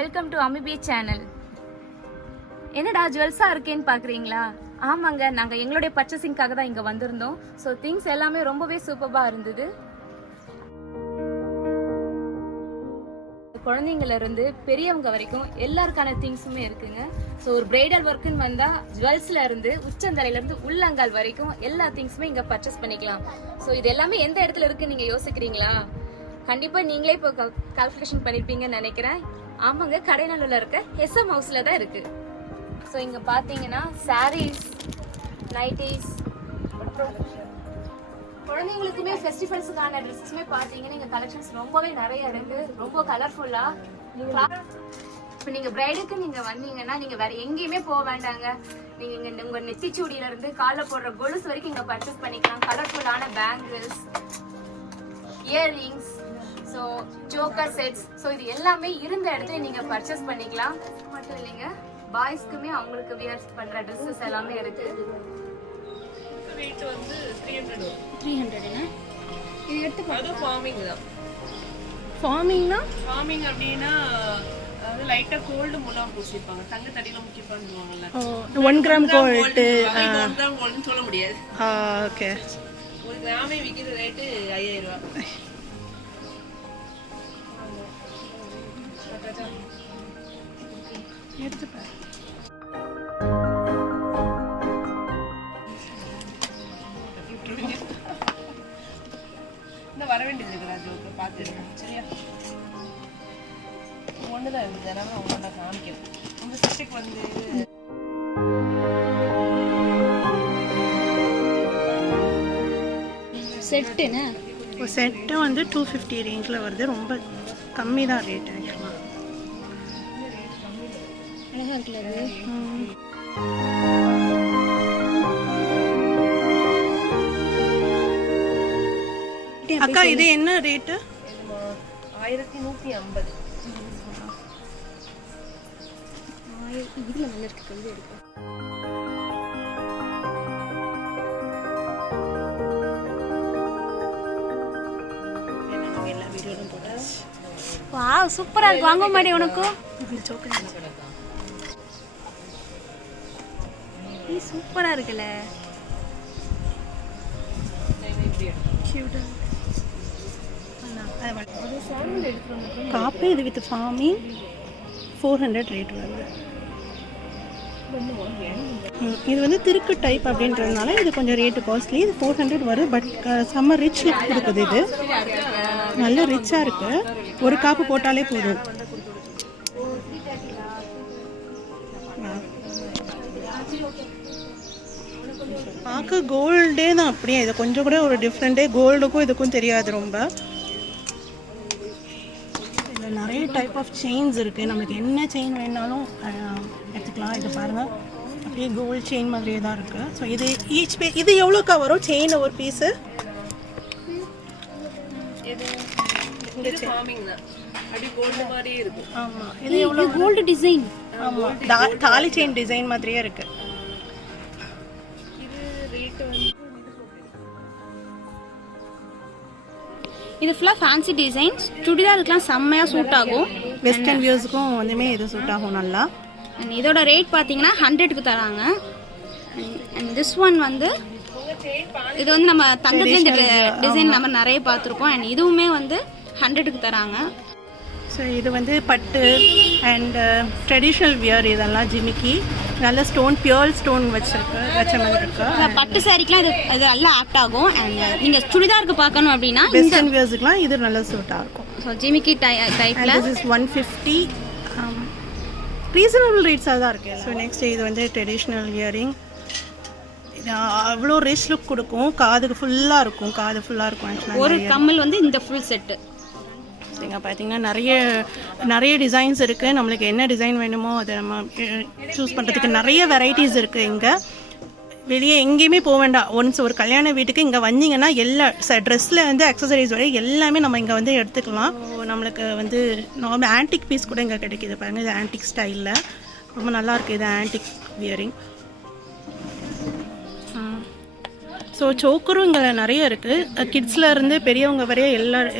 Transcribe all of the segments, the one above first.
Welcome to அமிபி channel. என்னடா ஜுவல்ஸாக இருக்கேன்னு பார்க்குறீங்களா? ஆமாங்க, நாங்கள் எங்களுடைய பர்ச்சேசிங்காக தான் இங்கே வந்திருந்தோம். ஸோ திங்ஸ் எல்லாமே ரொம்பவே சூப்பராக இருந்தது. குழந்தைங்கள்லேருந்து பெரியவங்க வரைக்கும் எல்லாருக்கான திங்ஸுமே இருக்குங்க. ஸோ ஒரு பிரைடல் ஒர்க்குன்னு வந்தால் ஜுவல்ஸில் இருந்து உச்சந்தலையிலேருந்து உள்ளங்கால் வரைக்கும் எல்லா திங்ஸுமே இங்கே பர்ச்சேஸ் பண்ணிக்கலாம். ஸோ இது எல்லாமே எந்த இடத்துல இருக்குன்னு நீங்கள் யோசிக்கிறீங்களா? கண்டிப்பாக நீங்களே இப்போ கால்குலேஷன் பண்ணியிருப்பீங்கன்னு நினைக்கிறேன். ஆமாங்க, கடைநல்லூர்ல இருக்க எஸ்எம் ஹவுஸில் தான் இருக்குது. ஸோ இங்கே பார்த்தீங்கன்னா சாரீஸ், நைட்டிஸ், அப்புறம் குழந்தைங்களுக்குமே ஃபெஸ்டிவல்ஸுக்கான ட்ரெஸ்ஸுமே பார்த்தீங்கன்னா இங்கே கலெக்ஷன்ஸ் ரொம்பவே நிறைய இருக்குது. ரொம்ப கலர்ஃபுல்லாக. இப்போ நீங்கள் பிரைடுக்கு நீங்கள் வந்தீங்கன்னா நீங்கள் வேறு எங்கேயுமே போக வேண்டாங்க. நீங்கள் இங்கே உங்கள் நெத்திச்சூடியிலேருந்து காலில் போடுற கொலுசு வரைக்கும் இங்கே பர்ச்சேஸ் பண்ணிக்கலாம். கலர்ஃபுல்லான bangles, earrings, so joker sets, so இது எல்லாமே இருந்த இடத்துல நீங்கள் பர்ச்சேஸ் பண்ணிக்கலாம். மட்டும் இல்லைங்க, பாய்ஸ்க்குமே அவங்களுக்கு வியர் பண்ணுற ட்ரெஸ்ஸஸ் எல்லாமே இருக்குது. ரேட் வந்து 300. 300 இது எடுத்து அது ஃபார்மிங் தான். ஃபார்மிங் அப்படின்னா அது லைட்டா கோல்டு முலாம் பூசிப்பாங்க. தங்க தடியில முக்கி பண்ணுவாங்கல்ல. 1 கிராம் கோல்ட். 1 கிராம் கோல்ட்னு சொல்ல முடியாது. ஓகே. 1 கிராமே விக்கிற ரேட் 5000 ரூபாய். எடுத்துப்பா. இன்னும் வர வேண்டியது இருக்குடா ஜோக்கு பார்த்துருக்கேன். சரியா? ஒண்ணுதான் இருக்கு, ஜனமே ஒன்றா காமிக்கணும். இந்த செட்டுக்கு வந்து செட்டுன்னு ஒரு செட்டு வந்து 250 ரேஞ்சில் வருது. ரொம்ப கம்மி தான் ரேட் ஆக்சுவலாக. அழகாக இருக்குல்ல அது. அக்கா இது என்ன ரேட்டு? 1150. இதில் நல்லா இருக்கு, கல்வி எடுக்க. எல்லா வீடியோடும் போட்டாச்சு. வாவ், சூப்பரா இருக்கு. வாங்க மாட்டே உனக்கும். நீ சூப்பரா இருக்குல்ல. காப்பி இது வித் ஃபார்மிங் 400 ரேட் வருது. இது வந்து திருக்கு டைப் அப்படின்றதுனால இது கொஞ்சம் ரேட்டு காஸ்ட்லி. இது 400 வரும். பட் செம்ம ரிச் லுக் கொடுக்குது. இது நல்ல ரிச்சாக இருக்குது. ஒரு காப்பு போட்டாலே போதும். பார்க்க கோல்டே தான் அப்படியே. இது கொஞ்சம் கூட ஒரு டிஃப்ரெண்ட்டே கோல்டுக்கும் இதுக்கும் தெரியாது ரொம்ப. இதில் நிறைய டைப் ஆஃப் செயின்ஸ் இருக்குது. நமக்கு என்ன செயின் வேணாலும் எடுத்துக்கலாம். இது பாருங்கள், அப்படியே கோல்டு செயின் மாதிரியே தான் இருக்குது. ஸோ இது ஈச் இது எவ்வளோக்கா வரும் செயின் ஒரு பீஸு? இது ஃபார்மிங் தான். அப்படியே கோல்டு மாதிரியே இருக்கு. ஆமாம், இது எவ்வளோ? Gold design. ஆமாம், தாலி செயின் டிசைன் மாதிரியே இருக்குது. இது ஃபுல்லாக ஃபேன்சி டிசைன்ஸ். சுடிதாருக்குலாம் செம்மையாக சூட் ஆகும். வெஸ்டர்ன் வியூஸுக்கும் வந்துமே இது சூட் ஆகும் நல்லா. அண்ட் இதோட ரேட் பார்த்தீங்கன்னா 100க்கு தராங்க. அண்ட் திஸ் ஒன் வந்து இது வந்து நம்ம தங்கத்துல இந்த டிசைன் நம்ம நிறைய பார்த்துருக்கோம். அண்ட் இதுவுமே வந்து 100க்கு தராங்க. ஸோ இது வந்து பட்டு அண்ட் ட்ரெடிஷ்னல் வியர். இதெல்லாம் ஜிமிக்கி நல்ல ஸ்டோன், பியூர் ஸ்டோன் வச்ச மாதிரி இருக்கு. பட்டு சாரிக்கெலாம் இது நல்லா ஆப்ட் ஆகும். அண்ட் நீங்கள் சுடிதாருக்கு பார்க்கணும் அப்படின்னா வெஸ்டர்ன் வியர்ஸுக்குலாம் இது நல்ல சூட்டாக இருக்கும். ஸோ ஜிமிக்கி டைப்பில் திஸ் இஸ் 150. ரீசனபிள் ரேட்ஸாக தான் இருக்குது. ஸோ நெக்ஸ்ட் இது வந்து ட்ரெடிஷ்னல் இயரிங். இது அவ்வளோ ரிச் லுக் கொடுக்கும். காதுக்கு ஃபுல்லாக இருக்கும். காது ஃபுல்லாக இருக்கும் ஆக்சுவலாக. ஒரு கம்மல் வந்து இந்த ஃபுல் செட்டு. இங்கே பார்த்தீங்கன்னா நிறைய டிசைன்ஸ் இருக்குது. நம்மளுக்கு என்ன டிசைன் வேணுமோ அதை நம்ம சூஸ் பண்ணுறதுக்கு நிறைய வெரைட்டிஸ் இருக்குது. இங்கே வெளியே எங்கேயுமே போக வேண்டாம். ஒன்ஸ் ஒரு கல்யாண வீட்டுக்கு இங்கே வந்தீங்கன்னா எல்லா ட்ரெஸ்ஸில் வந்து அக்சசரிஸ் வரை எல்லாமே நம்ம இங்கே வந்து எடுத்துக்கலாம். நம்மளுக்கு வந்து நார்மல் ஆன்டிக் பீஸ் கூட இங்கே கிடைக்கிது பாருங்கள். இது ஆன்டிக் ஸ்டைலில் ரொம்ப நல்லாயிருக்கு. இது ஆன்டிக் வியரிங். ஸோ சோக்கரும் இங்கே நிறைய இருக்குது. கிட்ஸ்லேருந்து பெரியவங்க வரைய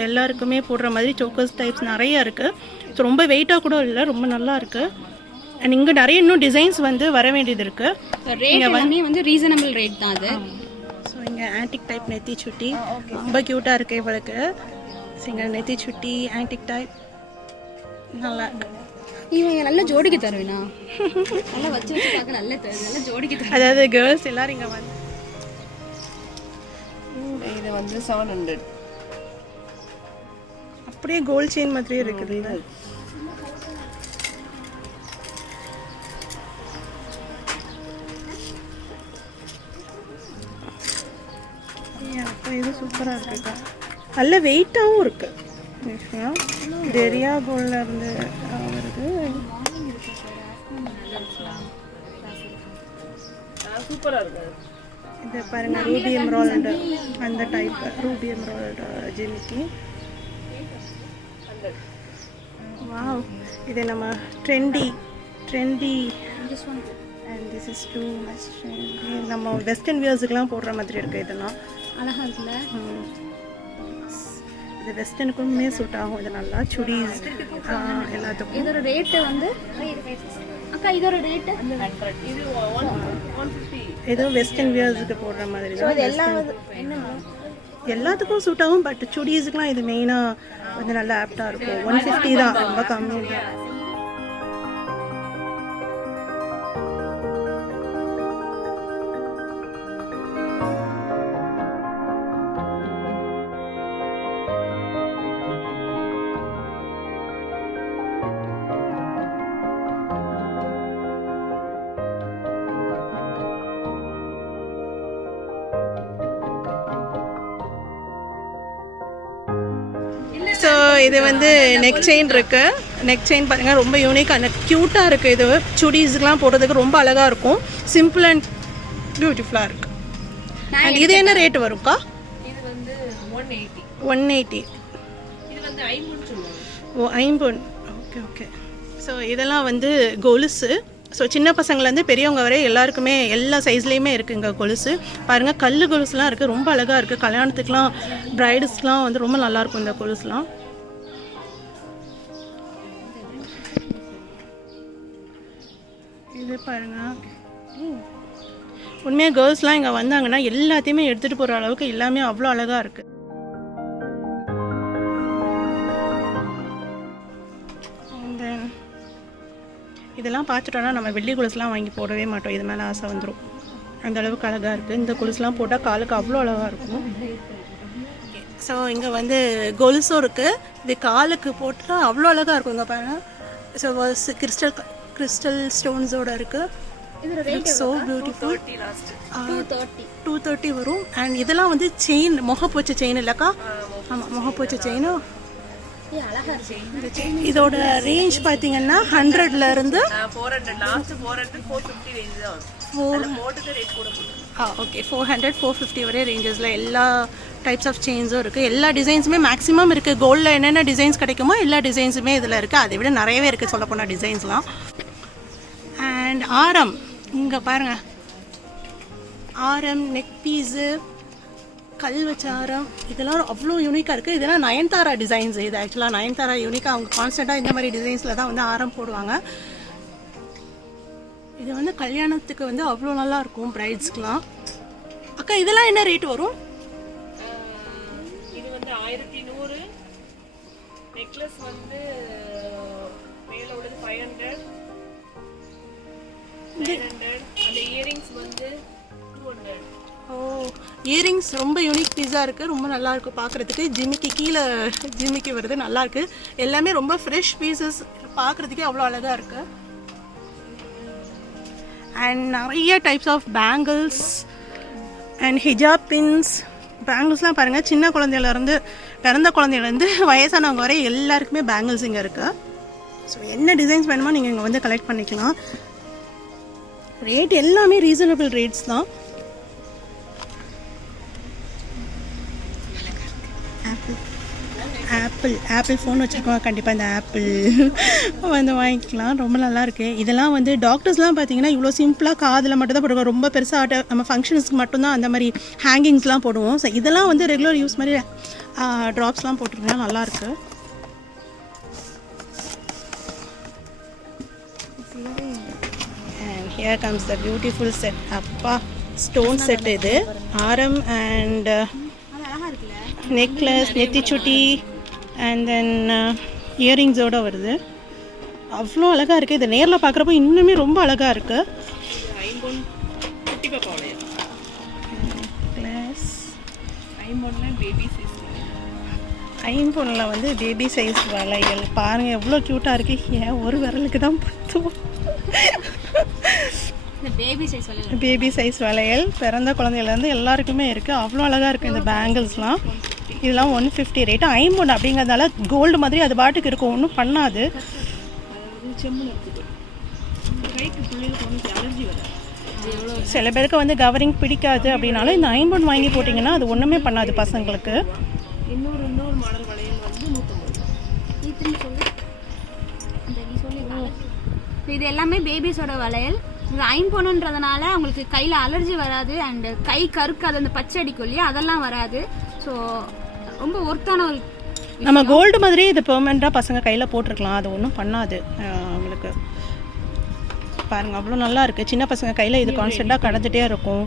எல்லாருக்குமே போடுற மாதிரி சோக்கர்ஸ் டைப்ஸ் நிறைய இருக்குது. ஸோ ரொம்ப வெயிட்டாக கூட இல்லை, ரொம்ப நல்லா இருக்குது. அண்ட் இங்கே நிறைய இன்னும் டிசைன்ஸ் வந்து வர வேண்டியது இருக்குது. ரேட் எல்லாமே வந்து ரீசனபிள் ரேட் தான் அது. ஸோ இங்கே ஆன்டிக் டைப் நெத்தி சுட்டி ரொம்ப க்யூட்டாக இருக்குது இவளுக்கு. ஸோ இங்கே நெத்தி சுட்டி ஆன்டிக் டைப் நல்லா இருக்கு. இவன் நல்ல ஜோடிக்கு தருவேனா, நல்லா வச்சு வச்சு பார்க்க நல்ல ஜோடிக்கு தருவேன். அதாவது கேர்ள்ஸ் எல்லாரும் இங்கே வந்து இது வந்து 700. அப்படியே கோல்ட் செயின் மாதிரியே இருக்குது இது. அப்போ இது சூப்பராக இருக்குக்கா, நல்ல வெயிட்டாகவும் இருக்குது. டெரியா கோல்டில் இருந்து வருது. சூப்பரா இருக்கு. இது பாருங்க ரூபி எம்ராய்டு அந்த டைப் ரூபி எம்ராய்டு ஜிமிக்கி. வாவ், இது நம்ம trendy and this is too much trendy. நம்ம வெஸ்டர்ன் வியர்ஸுக்கெலாம் போடுற மாதிரி இருக்குது. இதெல்லாம் அழகா இருக்குல்ல. இது வெஸ்டர்னுக்குமே சூட் ஆகும். இது நல்லா சுடிஸ் எல்லாத்துக்கும். இதோட ரேட்டு வந்து அக்கா, இதோட ரேட்டு இது 150. ஏதோ வெஸ்டர்ன் வியர்ஸுக்கு போடுற மாதிரி தான். எல்லாத்துக்கும் சூட் ஆகும். பட் சுடிஸுக்குலாம் இது மெயினாக வந்து நல்லா ஆப்டாக இருக்கும். 150 தான், ரொம்ப கம்மி தான். ஸோ இது வந்து நெக் செயின் இருக்குது. நெக் செயின் பாருங்கள் ரொம்ப யூனிக்காக க்யூட்டாக இருக்குது. இது சுடிஸ்லாம் போடுறதுக்கு ரொம்ப அழகாக இருக்கும். சிம்பிள் அண்ட் பியூட்டிஃபுல்லாக இருக்குது. அண்ட் இது என்ன ரேட் வரும்க்கா? இது வந்து 180. 180. இது வந்து ஐம்பொன் சொல்லுவாங்க. ஓ, ஐம்பொன். ஓகே. ஸோ இதெல்லாம் வந்து கொலுசு. ஸோ சின்ன பசங்கள்லேருந்து பெரியவங்க வரை எல்லாருக்குமே எல்லா சைஸ்லேயுமே இருக்குது இங்கே கொலுசு. பாருங்கள் கல் கொலுசுலாம் இருக்குது, ரொம்ப அழகாக இருக்குது. கல்யாணத்துக்குலாம் ப்ரைடுஸ்லாம் வந்து ரொம்ப நல்லாயிருக்கும் இந்த கொலுசுலாம். இது பாருங்கள், உண்மையாக கேர்ள்ஸ்லாம் இங்கே வந்தாங்கன்னா எல்லாத்தையுமே எடுத்துகிட்டு போகிற அளவுக்கு எல்லாமே அவ்வளோ அழகாக இருக்குது. இதெல்லாம் பார்த்துட்டோன்னா நம்ம வெள்ளி கொலுசுலாம் வாங்கி போடவே மாட்டோம். இது மேலே ஆசை வந்துடும், அந்த அளவுக்கு அழகாக இருக்குது. இந்த கொலுசுலாம் போட்டால் காலுக்கு அவ்வளோ அழகாக இருக்கும். ஸோ இங்கே வந்து கொலுசும் இருக்குது. இது காலுக்கு போட்டால் அவ்வளோ அழகாக இருக்கும். இங்கே பாருங்கள். ஸோ கிறிஸ்டல் ஸ்டோன்ஸோடு இருக்குது. So beautiful. 230 வரும். அண்ட் இதெல்லாம் வந்து செயின், முகப்பூச்சை செயின் இல்லைக்கா? ஆமாம், முகப்பூச்சை செயினும். இதோட ரேஞ்ச் பார்த்தீங்கன்னா 100ல இருந்து 400. லாஸ்ட் 400 450 ரேஞ்ச் தான் வரும். மோட்டர் ரேட் கூட போடுறோம். ஓகே, 400 450 வரை ரேஞ்சஸில் எல்லா டைப்ஸ் ஆஃப் செயின்ஸும் இருக்குது. எல்லா டிசைன்ஸுமே மேக்ஸிமம் இருக்குது. கோல்டில் என்னென்ன டிசைன்ஸ் கிடைக்குமோ எல்லா டிசைன்ஸுமே இதில் இருக்குது. அதை விட நிறையவே இருக்குது சொல்லப்போனால் டிசைன்ஸ்லாம். அண்ட் ஆரம் இங்கே பாருங்கள், ஆரம், நெக் பீஸு, கல் வச்ச ஆரம், இதெல்லாம் அவ்வளோ யூனிக்காக இருக்குது. இதெல்லாம் நயன்தாரா டிசைன்ஸ். இது ஆக்சுவலாக நயன்தாரா யூனிக்காக அவங்க கான்ஸ்டண்ட்டாக இந்த மாதிரி டிசைன்ஸில் தான் வந்து ஆரம் போடுவாங்க. இது வந்து கல்யாணத்துக்கு வந்து அவ்வளோ நல்லாயிருக்கும் ப்ரைட்ஸ்க்கெலாம். அக்கா இதெல்லாம் என்ன ரேட் வரும்? இது வந்து 1100. நெக்லஸ் வந்து மேலே உள்ளது 500 900. அந்த இயரிங்ஸ் வந்து 200. ஓ, இயரிங்ஸ் ரொம்ப யூனிக் பீஸாக இருக்குது, ரொம்ப நல்லாயிருக்கு பார்க்குறதுக்கு. ஜிமிக்கி கீழே ஜிமிக்கி வருது, நல்லாயிருக்கு. எல்லாமே ரொம்ப ஃப்ரெஷ் பீசஸ், பார்க்குறதுக்கே அவ்வளோ அழகாக இருக்குது. அண்ட் நிறைய டைப்ஸ் ஆஃப் பேங்கிள்ஸ் அண்ட் ஹிஜாப் பின்ஸ். பேங்கிள்ஸ்லாம் பாருங்கள், சின்ன குழந்தையிலேருந்து பிறந்த குழந்தையிலேருந்து வயசானவங்க வரை எல்லாருக்குமே பேங்கிள்ஸ் இங்கே இருக்குது. ஸோ என்ன டிசைன்ஸ் வேணுமோ நீங்கள் இங்கே வந்து கலெக்ட் பண்ணிக்கலாம். ரேட் எல்லாமே ரீசனபிள் ரேட்ஸ் தான். ஆப்பிள் ஃபோன் வச்சுருக்கோம், கண்டிப்பாக இந்த ஆப்பிள் வந்து வாங்கிக்கலாம். ரொம்ப நல்லாயிருக்கு. இதெல்லாம் வந்து டாக்டர்ஸ்லாம் பார்த்தீங்கன்னா இவ்வளோ சிம்பிளாக காதில் மட்டும் தான் போடுவோம். ரொம்ப பெருசாக நம்ம ஃபங்க்ஷன்ஸ்க்கு மட்டும்தான் அந்த மாதிரி ஹேங்கிங்ஸ்லாம் போடுவோம். ஸோ இதெல்லாம் வந்து ரெகுலர் யூஸ் மாதிரி ட்ராப்ஸ்லாம் போட்டிருக்கீங்கன்னா நல்லாயிருக்கு. And here comes the beautiful set. அப்பா ஸ்டோன் செட் இது. ஆரம் அண்ட் நெக்லஸ், நெத்திச்சுட்டி அண்ட் தென் இயரிங்ஸோடு வருது. அவ்வளோ அழகாக இருக்குது. இது நேரில் பார்க்குறப்போ இன்னுமே ரொம்ப அழகாக இருக்குது. நெக்லஸ் ஐம்பொன்னில் வந்து பேபி சைஸ் வளையல் பாருங்கள் எவ்வளோ க்யூட்டாக இருக்குது. ஏன் ஒரு விரலுக்கு தான் பத்துவோம். பேபி சைஸ் வளையல் பிறந்த குழந்தையிலேருந்து எல்லாருக்குமே இருக்குது. அவ்வளோ அழகாக இருக்குது இந்த பேங்கிள்ஸ்லாம். இதெல்லாம் 150 ரேட்டு. ஐம்பொன் அப்படிங்கிறதுனால கோல்டு மாதிரி அது பாட்டுக்கு இருக்கும், ஒன்றும் பண்ணாது. சில பேருக்கு வந்து கவரிங் பிடிக்காது அப்படின்னாலும் இந்த ஐம்பொன் வாங்கி போட்டிங்கன்னா அது ஒன்றுமே பண்ணாது பசங்களுக்கு. இன்னொரு மாடல் வளையல் வந்து 150. இது எல்லாமே பேபிஸோட வளையல். இது ஐம்பொன்னுன்றதுனால உங்களுக்கு கையில் அலர்ஜி வராது அண்ட் கை கருக்காது, அந்த பச்சை அடிக்கும் இல்லையா, அதெல்லாம் வராது. ஸோ ரொம்ப ஒர்த்தான ஒரு நம்ம கோல்டு மாதிரி இது பெர்மனெண்ட்டாக பசங்க கையில் போட்டிருக்கலாம், அது ஒன்றும் பண்ணாது அவங்களுக்கு. பாருங்கள் அவ்வளோ நல்லா இருக்குது. சின்ன பசங்க கையில் இது கான்ஸ்டண்ட்டாக கடந்துகிட்டே இருக்கும்.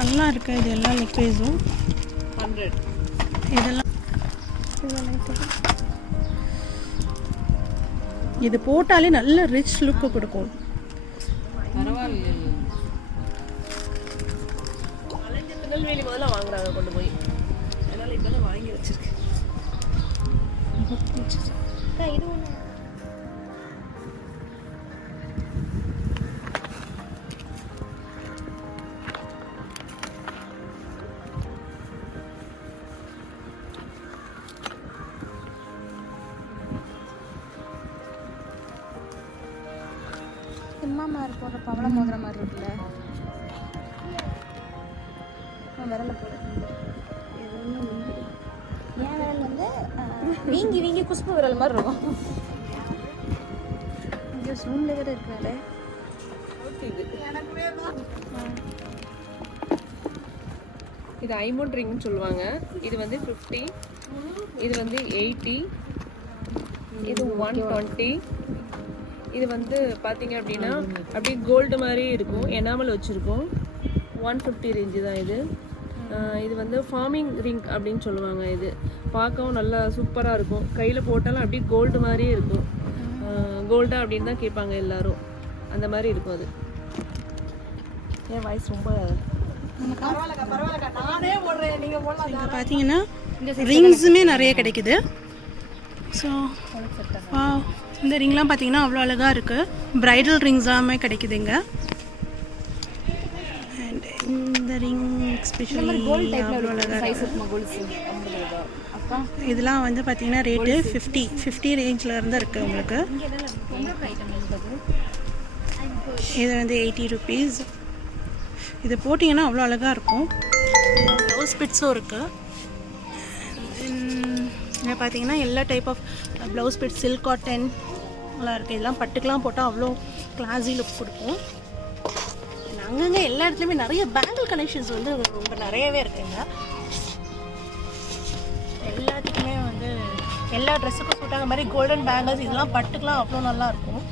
நல்லா இருக்குது. இது எல்லாம் லிக்விஸும் 100. இதெல்லாம் இது போட்டாலே நல்ல ரிச் லுக்கு கொடுக்கும். திருநெல்வேலி முதல்ல வாங்குறாங்க கொண்டு போய், அதனால இப்பதான் வாங்கி வச்சிருக்கேன். சிம்மா போடுற பவள மோதிர மாதிரி இருக்குல்ல, விரல போடு. என் விரல் வந்து வீங்கி குஷ்பு விரல் மாதிரி இருக்கும். இங்கே ஜூம்ல வேற இருக்கிறாரு. இது ஐம்பொன் ரிங்னு சொல்லுவாங்க. இது வந்து 50, இது வந்து 80, இது 120. இது வந்து பார்த்தீங்க அப்படின்னா அப்படியே கோல்டு மாதிரி இருக்கும், எனாமல் வச்சுருக்கோம். 150 ரேஞ்சு தான் இது. இது வந்து ஃபார்மிங் ரிங் அப்படின்னு சொல்லுவாங்க. இது பார்க்கவும் நல்லா சூப்பராக இருக்கும். கையில் போட்டாலும் அப்படியே கோல்டு மாதிரியே இருக்கும். கோல்டா அப்படின்னு தான் கேட்பாங்க எல்லாரும், அந்த மாதிரி இருக்கும். அது என் வாய்ஸ் ரொம்ப இங்கே பார்த்தீங்கன்னா ரிங்ஸுமே நிறைய கிடைக்குது. ஸோ இந்த ரிங்லாம் பார்த்தீங்கன்னா அவ்வளோ அழகாக இருக்குது. ப்ரைடல் ரிங்ஸ் எல்லாமே கிடைக்குதுங்க. அண்ட் இந்த ரிங் எஸ்பெஷலி அவ்வளோ அழகாக இதெல்லாம் வந்து பார்த்தீங்கன்னா ரேட்டு 50 ரேஞ்சில் இருந்து இருக்குது உங்களுக்கு. இது வந்து 80 ருபீஸ். இது போட்டிங்கன்னா அவ்வளோ அழகாக இருக்கும். ப்ளவுஸ் பிட்ஸும் இருக்குது. இங்கே பார்த்தீங்கன்னா எல்லா type of blouse bits, silk cotton நல்லா இருக்குது. இதெல்லாம் பட்டுக்கெலாம் போட்டால் அவ்வளோ கிளாஸி லுக் கொடுக்கும். அங்கங்கே எல்லா இடத்துலையுமே நிறைய பேங்கிள் கலெக்ஷன்ஸ் வந்து ரொம்ப நிறையவே இருக்குங்க. எல்லாத்துக்குமே வந்து எல்லா ட்ரெஸ்ஸுக்கும் சூட் ஆகிற மாதிரி கோல்டன் பேங்கிள்ஸ், இதெல்லாம் பட்டுக்கெலாம் அவ்வளோ நல்லாயிருக்கும்.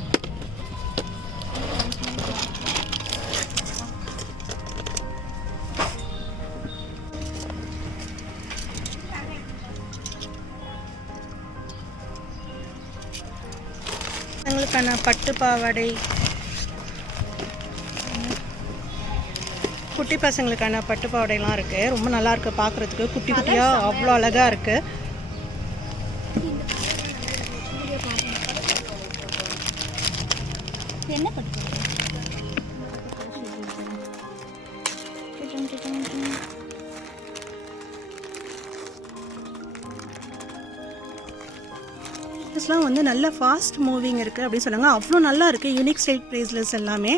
பசங்களுக்கான பட்டு பாவாடை, குட்டி பசங்களுக்கான பட்டு பாவாடைலாம் இருக்குது. ரொம்ப நல்லா இருக்குது பார்க்குறதுக்கு, குட்டி குட்டியாக அவ்வளோ அழகாக இருக்குது. என்ன பட்டு ப்ரைஸ்லாம் வந்து நல்ல ஃபாஸ்ட் மூவிங் இருக்குது அப்படின்னு சொன்னாங்க. அவ்வளோ நல்லா இருக்குது. யூனிக் ஸ்டைல் ப்ரேஸ்லெட்ஸ் எல்லாமே.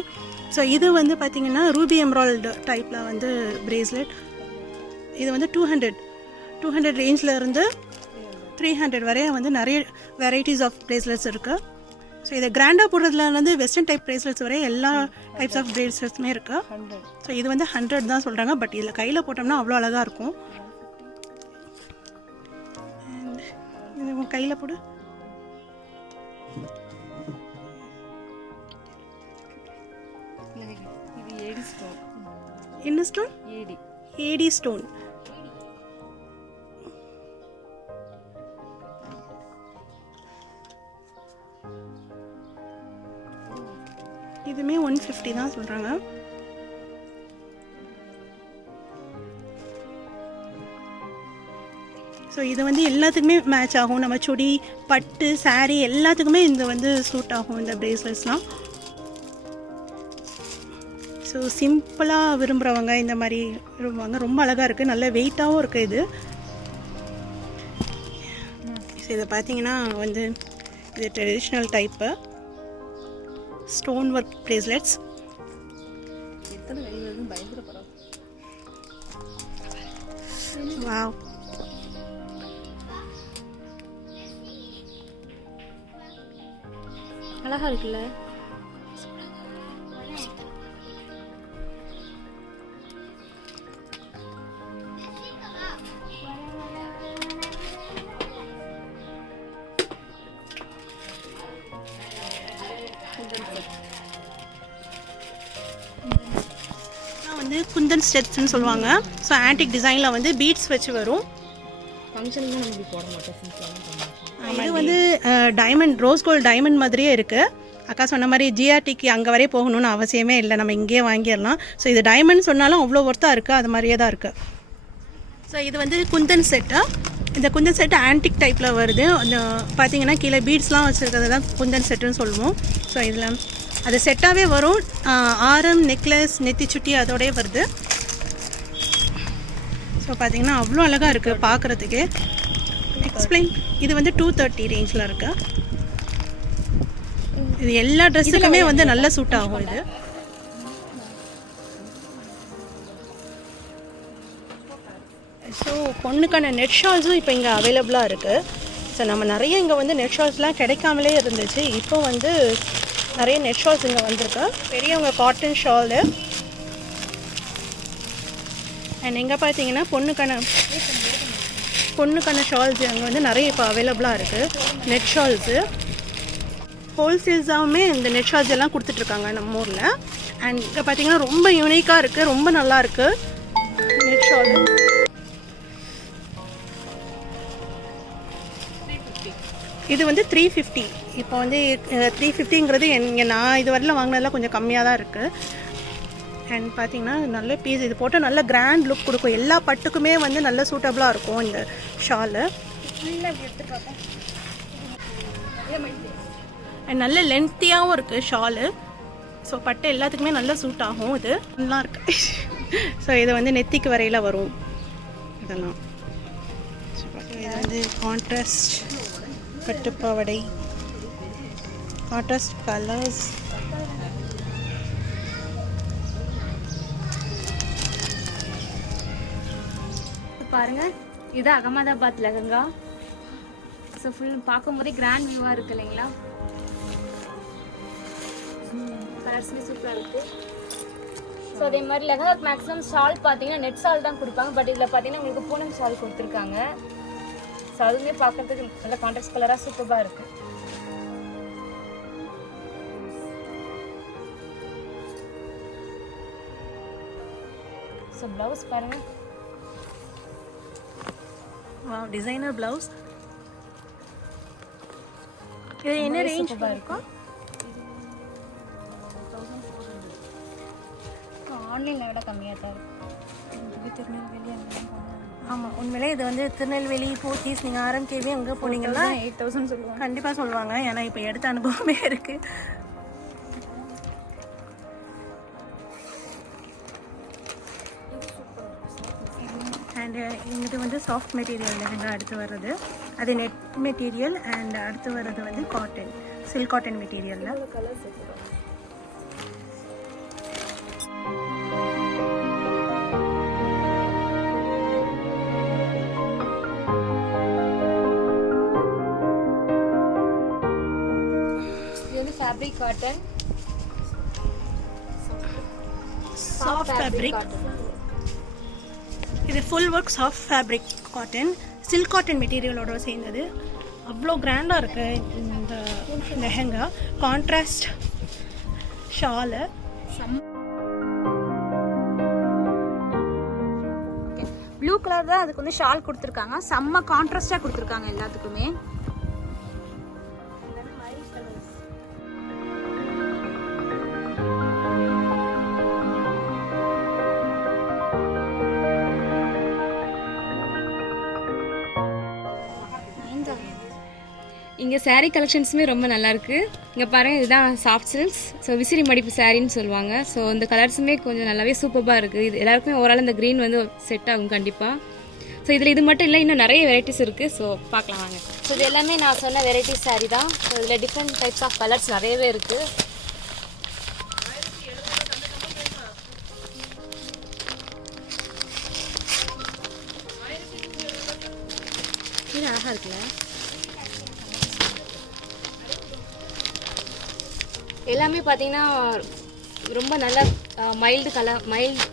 ஸோ இது வந்து பார்த்திங்கன்னா ரூபி எம்ராய்டு டைப்பில் வந்து ப்ரேஸ்லெட். இது வந்து 200 200 ரேஞ்சில் இருந்து 300 வரைய வந்து நிறைய வெரைட்டிஸ் ஆஃப் பிரேஸ்லெட்ஸ் இருக்குது. ஸோ இதை கிராண்டாக போடுறதுல வந்து வெஸ்டர்ன் டைப் பிரேஸ்லெட்ஸ் வரைய எல்லா டைப்ஸ் ஆஃப் பிரேஸ்லெட்ஸுமே இருக்குது. ஸோ இது வந்து 100 தான் சொல்கிறாங்க, பட் இதில் கையில் போட்டோம்னா அவ்வளோ அழகாக இருக்கும். இது கையில் போடு. என்ன ஸ்டோன்? ஏடி ஸ்டோன். இதுமே 150 தான் சொல்றாங்க. ஸோ இது வந்து எல்லாத்துக்குமே மேட்ச் ஆகும். நம்ம சுடி, பட்டு, சாரீ எல்லாத்துக்குமே இந்த வந்து சூட் ஆகும் இந்த பிரேஸ்லெட்ஸ்லாம். ஸோ சிம்பிளாக விரும்புகிறவங்க இந்த மாதிரி விரும்புவாங்க. ரொம்ப அழகாக இருக்குது, நல்ல வெயிட்டாகவும் இருக்குது இது. ஸோ இதை பார்த்தீங்கன்னா வந்து இது traditional type stone work bracelets. Wow, அழகா இருக்குல்ல? வந்து குந்தன் ஸ்டெட்ஸ்ன்னு சொல்லுவாங்க. ஸோ ஆன்டிக் டிசைனில் வந்து பீட்ஸ் வச்சு வரும். இது வந்து டைமண்ட், ரோஸ் கோல்டு டைமண்ட் மாதிரியே இருக்குது. அக்கா சொன்ன மாதிரி ஜிஆர்டிக்கு அங்கே வரையே போகணும்னு அவசியமே இல்லை, நம்ம இங்கேயே வாங்கிடலாம். ஸோ இது டைமண்ட் சொன்னாலும் அவ்வளோ ஒர்த்தாக இருக்குது, அது மாதிரியே தான் இருக்குது. ஸோ இது வந்து குந்தன் செட்டு. இந்த குந்தன் செட்டு ஆன்டிக் டைப்பில் வருது. அந்த பார்த்தீங்கன்னா கீழே பீட்ஸ்லாம் வச்சுருக்கிறது தான் குந்தன் செட்டுன்னு சொல்லுவோம். ஸோ இதில் அது செட்டாகவே வரும். ஆரம், நெக்லஸ், நெத்திச்சுட்டி அதோடய வருது. ஸோ பார்த்தீங்கன்னா அவ்வளோ அழகாக இருக்குது பார்க்குறதுக்கு. எக்ஸ்பிளைன். இது வந்து 230 ரேஞ்சில் இருக்குது. இது எல்லா ட்ரெஸ்ஸுக்குமே வந்து நல்ல சூட் ஆகும் இது. ஸோ பொண்ணுக்கான நெட் ஷால்ஸும் இப்போ இங்கே அவைலபிளாக இருக்குது. ஸோ நம்ம நிறைய இங்கே வந்து நெட் ஷால்ஸ்லாம் கிடைக்காமலே இருந்துச்சு. இப்போ வந்து நிறைய நெட் ஷால்ஸ் இங்கே வந்திருக்கு. பெரியவங்க காட்டன் ஷாலு. அண்ட் எங்கே பார்த்தீங்கன்னா பொண்ணுக்கான ஷால்ஸ் அங்கே வந்து நிறைய இப்போ அவைலபிளாக இருக்குது. நெட் ஷால்ஸு ஹோல்சேல்ஸாகவுமே இந்த நெட் ஷால்ஸ் எல்லாம் கொடுத்துட்ருக்காங்க நம்ம ஊரில். அண்ட் இங்கே பார்த்தீங்கன்னா ரொம்ப யூனிக்காக இருக்குது, ரொம்ப நல்லா இருக்குது நெட் ஷாலு. இது வந்து 350. இப்போ வந்து 350ங்கிறது நான் இது வரலாம் வாங்கினதெல்லாம் கொஞ்சம் கம்மியாக தான் இருக்குது. அண்ட் பார்த்தீங்கன்னா நல்ல பீஸ். இது போட்டால் நல்ல கிராண்ட் லுக் கொடுக்கும். எல்லா பட்டுக்குமே வந்து நல்ல சூட்டபுளாக இருக்கும் இந்த ஷாலு. அண்ட் நல்ல லென்த்தியாகவும் இருக்குது ஷாலு. ஸோ பட்டு எல்லாத்துக்குமே நல்லா சூட் ஆகும். இது நல்லா இருக்குது. ஸோ இது வந்து நெத்திக்கு வரையில் வரும் இதெல்லாம். இது வந்து கான்ட்ராஸ்ட் பட்டுப்பாவடை, கான்ட்ராஸ்ட் கலர்ஸ். பாருங்க, இது அகமதாபாத் லெஹங்கா. ஸோ ஃபுல் பார்க்கும்போதே கிராண்ட் வியூவாக இருக்கு இல்லைங்களா? கலர்ஸுமே சூப்பராக இருக்குது. ஸோ அதே மாதிரி லெஹங்காக்கு மேக்ஸிமம் ஷால் பார்த்தீங்கன்னா நெட் ஷால் தான் கொடுப்பாங்க. பட் இதில் பார்த்தீங்கன்னா உங்களுக்கு பூனம் ஷால் கொடுத்துருக்காங்க. ஸோ அதுவுமே பார்க்குறதுக்கு நல்ல கான்ட்ராஸ்ட் கலராக சூப்பராக இருக்குது. ஸோ ப்ளவுஸ் பாருங்கள். Wow, designer blouse. இது என்ன ரேஞ்ச் இருக்கும்? ஆன்லைனில் விட கம்மியாக தான் இருக்குது. திருநெல்வேலி ஆமாம், உண்மையிலே இது வந்து திருநெல்வேலி, போத்தீஸ், நீங்கள் ஆர்எம்கேவே அங்கே போனீங்கன்னா 8000 சொல்லுவாங்க. கண்டிப்பாக சொல்லுவாங்க. ஏன்னா இப்போ எடுத்த அனுபவமே இருக்குது. அண்டு இது வந்து சாஃப்ட் மெட்டீரியல் லெஹங்கா அடுத்து வர்றது. அது நெட் மெட்டீரியல். அண்ட் அடுத்து வர்றது வந்து காட்டன், சில்க் காட்டன் மெட்டீரியலில். Fabric cotton. Soft fabric. இது full work soft fabric cotton, silk cotton மெட்டீரியலோட சேர்ந்தது. அவ்வளோ கிராண்டாக இருக்குது இந்த lehenga. Contrast shawl. Blue colour தான் அதுக்கு வந்து ஷால் கொடுத்துருக்காங்க. செம்ம கான்ட்ராஸ்டாக கொடுத்துருக்காங்க எல்லாத்துக்குமே. இங்கே saree கலெக்ஷன்ஸுமே ரொம்ப நல்லா இருக்கு. இங்கே பாருங்கள், இதுதான் சாஃப்ட் சில்க்ஸ். ஸோ விசிறி மடிப்பு சாரின்னு சொல்லுவாங்க. ஸோ இந்த கலர்ஸுமே கொஞ்சம் நல்லாவே சூப்பராக இருக்குது. இது எல்லாருக்குமே ஓவரால் இந்த க்ரீன் வந்து செட் ஆகும் கண்டிப்பாக. ஸோ இதில் இது மட்டும் இல்லை, இன்னும் நிறைய வெரைட்டிஸ் இருக்குது. ஸோ பார்க்கலாம் வாங்க. ஸோ இது எல்லாமே நான் சொன்ன வெரைட்டிஸ் சாரீ தான். ஸோ இதில் டிஃப்ரெண்ட் டைப்ஸ் ஆஃப் கலர்ஸ் நிறையவே இருக்குது. இது அழகாக இருக்குல்ல. எல்லாமே பார்த்தீங்கன்னா ரொம்ப நல்ல மைல்டு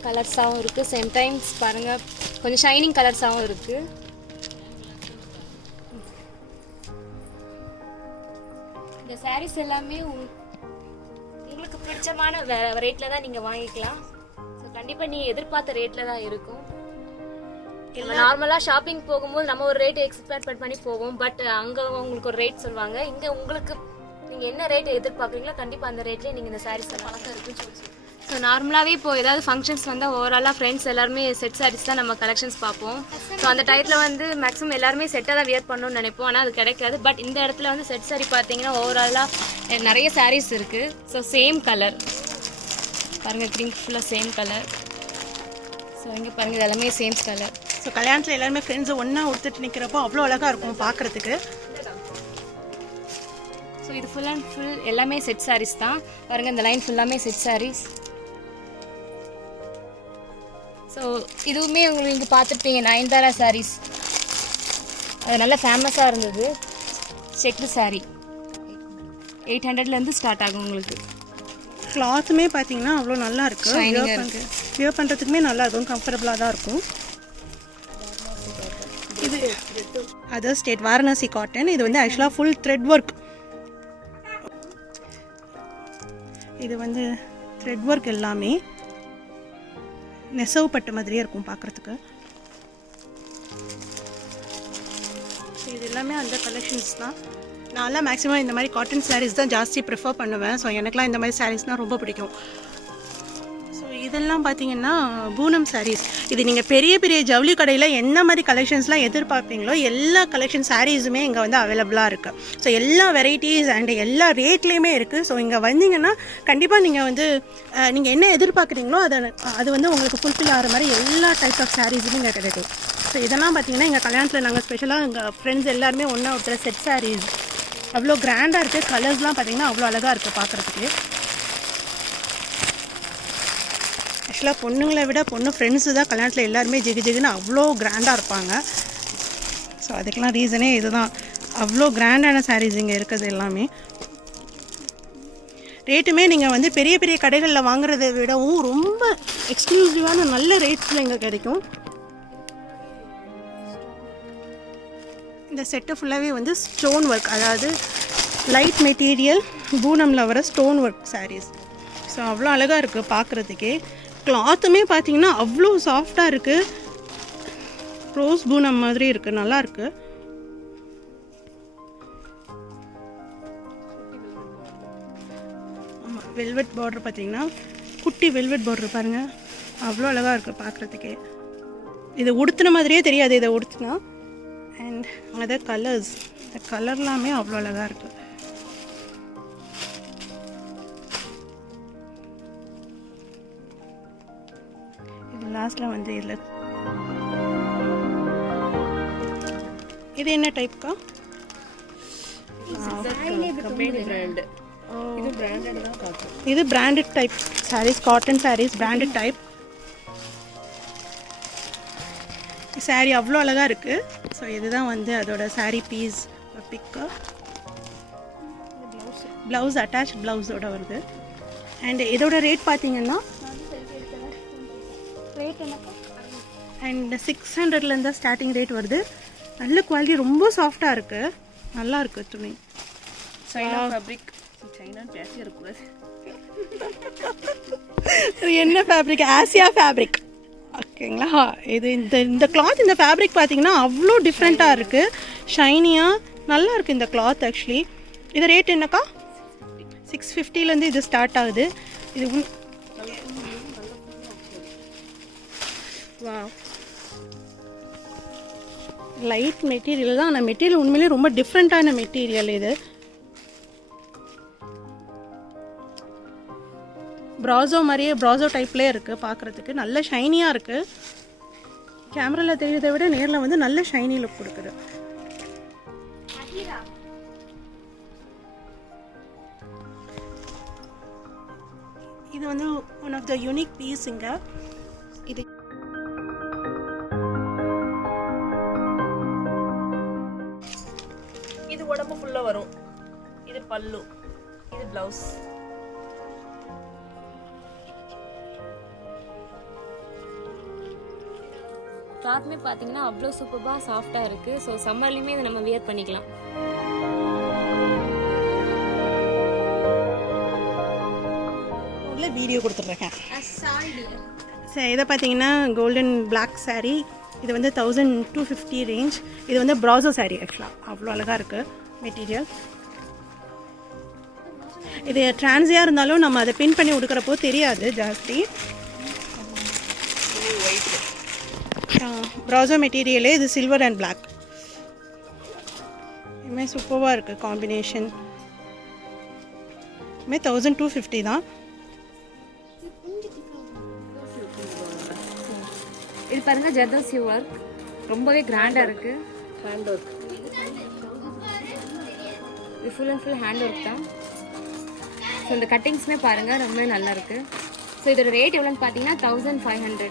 கலர்ஸாகவும் இருக்குது. சேம் டைம்ஸ் பாருங்கள் கொஞ்சம் ஷைனிங் கலர்ஸாகவும் இருக்குது. இந்த சாரீஸ் எல்லாமே உங்களுக்கு பிடிச்சமான ரேட்டில் தான் நீங்கள் வாங்கிக்கலாம். ஸோ கண்டிப்பாக நீங்கள் எதிர்பார்த்த ரேட்டில் தான் இருக்கும். நார்மலாக ஷாப்பிங் போகும்போது நம்ம ஒரு ரேட் எக்ஸ்பெக்ட் பண்ணி போவோம். பட் அங்கே உங்களுக்கு ஒரு ரேட் சொல்லுவாங்க. இங்கே உங்களுக்கு நீங்கள் என்ன ரேட் எதிர்பார்க்குறீங்களோ கண்டிப்பாக அந்த ரேட்லேயே நீங்கள் இந்த சாரீஸ் பழக்கம் இருக்குன்னு சொல்லி. ஸோ நார்மலாகவே இப்போது ஏதாவது ஃபங்க்ஷன்ஸ் வந்தால் ஓவராலாக ஃப்ரெண்ட்ஸ் எல்லாருமே செட் சாரீஸ் தான் நம்ம கலெக்ஷன்ஸ் பார்ப்போம். ஸோ அந்த டைத்தில் வந்து மேக்ஸிமம் எல்லாருமே செட்டாக தான் வியர் பண்ணணும்னு நினைப்போம். ஆனால் அது கிடைக்காது. பட் இந்த இடத்துல வந்து செட் சாரீ பார்த்தீங்கன்னா ஓவராலாக நிறைய சாரீஸ் இருக்குது. ஸோ சேம் கலர் பாருங்கள், க்ரீன் ஃபுல்லாக சேம் கலர். ஸோ இங்கே பாருங்கள், இது எல்லாமே சேம் கலர். ஸோ கல்யாணத்தில் எல்லாருமே ஃப்ரெண்ட்ஸை ஒன்றா ஒருத்தட்டு நிற்கிறப்போ அவ்வளோ அழகாக இருக்கும் பார்க்குறதுக்கு. ஸோ இது ஃபுல் அண்ட் ஃபுல் எல்லாமே செட் சாரீஸ் தான். பாருங்கள், இந்த லைன் ஃபுல்லாமே செட் சாரீஸ். ஸோ இதுவுமே உங்களுக்கு இங்கே பார்த்துருப்பீங்க, நயன்தாரா சாரீஸ். அது நல்ல ஃபேமஸாக இருந்தது. செக்டு சாரீ 800லேருந்து ஸ்டார்ட் ஆகும் உங்களுக்கு. கிளாத்துமே பார்த்தீங்கன்னா அவ்வளோ நல்லா இருக்குது. வியர் பண்ணுறதுக்குமே நல்லா இருக்கும், கம்ஃபர்டபுளாக தான் இருக்கும். இது அதர் ஸ்டேட் வாரணாசி காட்டன். இது வந்து ஆக்சுவலாக ஃபுல் த்ரெட் ஒர்க். இது வந்து த்ரெட் ஒர்க் எல்லாமே நெசவு பட்டு மாதிரியே இருக்கும் பார்க்குறதுக்கு. இது எல்லாமே அந்த கலெக்ஷன்ஸ் தான். நான்லாம் மேக்ஸிமம் இந்த மாதிரி காட்டன் சாரீஸ் தான் ஜாஸ்தி ப்ரிஃபர் பண்ணுவேன். ஸோ எனக்குலாம் இந்த மாதிரி சாரீஸ்னால் ரொம்ப பிடிக்கும். ஸோ இதெல்லாம் பார்த்தீங்கன்னா பூனம் சாரீஸ். இது நீங்கள் பெரிய பெரிய ஜவுளி கடையில் என்ன மாதிரி கலெக்ஷன்ஸ்லாம் எதிர்பார்ப்பீங்களோ எல்லா கலெக்ஷன் சாரீஸுமே இங்கே வந்து அவைலபிளாக இருக்குது. ஸோ எல்லா வெரைட்டிஸ் அண்ட் எல்லா ரேட்லேயுமே இருக்குது. ஸோ இங்கே வந்தீங்கன்னா கண்டிப்பாக நீங்கள் வந்து நீங்கள் என்ன எதிர்பார்க்குறீங்களோ அது வந்து உங்களுக்கு ஃபுல்ஃபில் ஆகிற மாதிரி எல்லா டைப்ஸ் ஆஃப் சாரீஸுமே இங்கே கிடைக்கும். ஸோ இதெல்லாம் பார்த்தீங்கன்னா எங்கள் கல்யாணத்தில் நாங்கள் ஸ்பெஷலாக எங்கள் ஃப்ரெண்ட்ஸ் எல்லாருமே ஒன்றா ஒருத்தர் செட் சாரீஸ் அவ்வளோ கிராண்டாக இருக்குது. கலர்ஸ்லாம் பார்த்தீங்கன்னா அவ்வளோ அழகாக இருக்குது பார்க்குறதுக்கு. ஆக்சுவலாக பொண்ணுங்களை விட பொண்ணு ஃப்ரெண்ட்ஸு தான் கல்யாணத்தில் எல்லாருமே ஜிகுன்னு அவ்வளோ கிராண்டாக இருப்பாங்க. ஸோ அதுக்கெலாம் ரீசனே இதுதான். அவ்வளோ கிராண்டான சாரீஸ் இங்கே இருக்குது எல்லாமே. ரேட்டுமே நீங்கள் வந்து பெரிய பெரிய கடைகளில் வாங்குறதை விடவும் ரொம்ப எக்ஸ்க்ளூசிவான நல்ல ரேட்ஸில் இங்கே கிடைக்கும். இந்த செட்டு ஃபுல்லாகவே வந்து ஸ்டோன் ஒர்க், அதாவது லைட் மெட்டீரியல் பூனமில் வர ஸ்டோன் ஒர்க் சாரீஸ். ஸோ அவ்வளோ அழகாக இருக்குது பார்க்குறதுக்கே. கிளாத்துமே பார்த்தீங்கன்னா அவ்வளோ சாஃப்டாக இருக்குது. ரோஸ் பூனம் மாதிரி இருக்குது, நல்லா இருக்குது. ஆமாம், வெல்வெட் பார்டர் பார்த்தீங்கன்னா குட்டி வெல்வெட் பார்டர் பாருங்கள், அவ்வளோ அழகாக இருக்குது பார்க்குறதுக்கே. இதை உடுத்தின மாதிரியே தெரியாது இதை உடுத்தினா. அண்ட் அதை கலர்ஸ், இந்த கலர்லாமே அவ்வளோ அழகாக இருக்குது. இது லாஸ்ட்டில் வந்து இதில் இது என்ன டைப்க்கா? இது branded type saris, cotton saris, branded type sari. அவ்வளோ அழகாக இருக்குது. ஸோ இதுதான் வந்து அதோட sari piece pick. Blouse attach ப்ளவுஸோட வருது. அண்ட் இதோட ரேட் பார்த்தீங்கன்னா ரேட் என்னக்கா? அண்ட் 600லேருந்து ஸ்டார்டிங் ரேட் வருது. நல்ல குவாலிட்டி, ரொம்ப சாஃப்டாக இருக்குது, நல்லா இருக்குது துணி. China fabric. சைனான்னு பேசி இருக்கக்கூடாது. இது என்ன ஃபேப்ரிக்? Asia fabric. ஓகேங்களா. இது இந்த கிளாத், இந்த ஃபேப்ரிக் பார்த்தீங்கன்னா அவ்வளோ டிஃப்ரெண்ட்டாக இருக்குது, ஷைனியாக நல்லா இருக்குது இந்த கிளாத். ஆக்சுவலி இது ரேட் என்னக்கா? 650லேருந்து இது ஸ்டார்ட் ஆகுது. இது வா லைட் மெட்டீரியல் தான், ஆனால் மெட்டீரியல் உண்மையிலே ரொம்ப டிஃப்ரெண்ட்டான மெட்டீரியல். இது ப்ராசோ மாதிரியே, ப்ராசோ டைப்லேயே இருக்குது பார்க்குறதுக்கு, நல்ல ஷைனியாக இருக்குது. கேமராவில் தெரியுறதை விட நேரில் வந்து நல்ல ஷைனி லுக் கொடுக்குது. இது வந்து one of the unique piece இங்கே. இது இது உடம்பு ஃபுல்லா வரும். இது பல்லு, இது பிளவுஸ். கிளாத்மே பார்த்தீங்கன்னா அவ்வளோ சூப்பராக சாஃப்டாக இருக்குது. ஸோ சம்மர்லேயுமே இதை நம்ம வியர் பண்ணிக்கலாம். வீடியோ கொடுத்துட்ருக்கேன். சரி, இதை பார்த்தீங்கன்னா கோல்டன் பிளாக் saree. இது வந்து 1250 ரேஞ்ச். இது வந்து ப்ராசோ saree. ஆக்சுவலாக அவ்வளோ அழகாக இருக்குது மெட்டீரியல். இது ட்ரான்ஸியாக இருந்தாலும் நம்ம அதை பின் பண்ணி கொடுக்குறப்போ தெரியாது ஜாஸ்தி. ப்ராசோ மெட்டீரியலே. இது சில்வர் அண்ட் பிளாக். இதுமாதிரி சூப்பராக இருக்குது காம்பினேஷன். இதுமாதிரி 1250 தான். இது பாருங்க, ஜர்தோசி ஒர்க் ரொம்பவே கிராண்டாக இருக்குது. Hand work. இது full and full hand work தான். ஸோ இந்த கட்டிங்ஸுமே பாருங்கள் ரொம்பவே நல்லா இருக்குது. ஸோ இதோட ரேட் எவ்வளோன்னு பார்த்தீங்கன்னா 1500.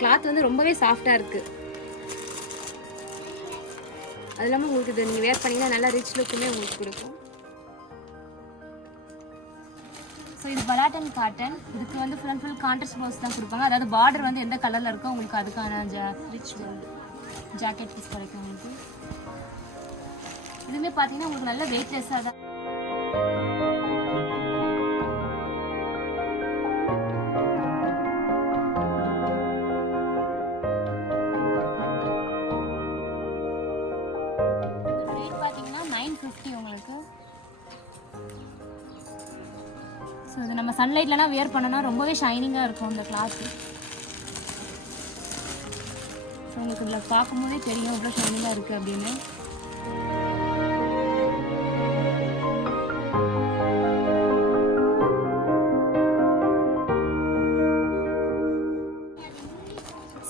கிளாத் வந்து ரொம்பவே சாஃப்டாக இருக்குது. அது இல்லாமல் உங்களுக்கு இது நீங்கள் வேர் பண்ணிங்கன்னா நல்லா ரிச் லுக்குமே உங்களுக்கு கொடுக்கும். ஸோ இது பலாட்டன் காட்டன். இதுக்கு வந்து full and full contrast blouse தான் கொடுப்பாங்க. அதாவது பார்டர் வந்து எந்த கலரில் இருக்கோ உங்களுக்கு அதுக்கான ரிச் ஜாக்கெட் பீஸ் கிடைக்கும் உங்களுக்கு. இதுவுமே பார்த்தீங்கன்னா உங்களுக்கு நல்ல வெயிட்லெஸ்ஸாக தான். ரேட் பார்த்தீங்கன்னா 950 உங்களுக்கு. ஸோ இது நம்ம சன்லைட்லலாம் வியர் பண்ணோன்னா ரொம்பவே ஷைனிங்காக இருக்கும் இந்த கிளாத்து. ஸோ உங்களுக்கு இதில் பார்க்கும்போதே தெரியும் எவ்வளோ ஷைனிங்காக இருக்குது அப்படின்னு.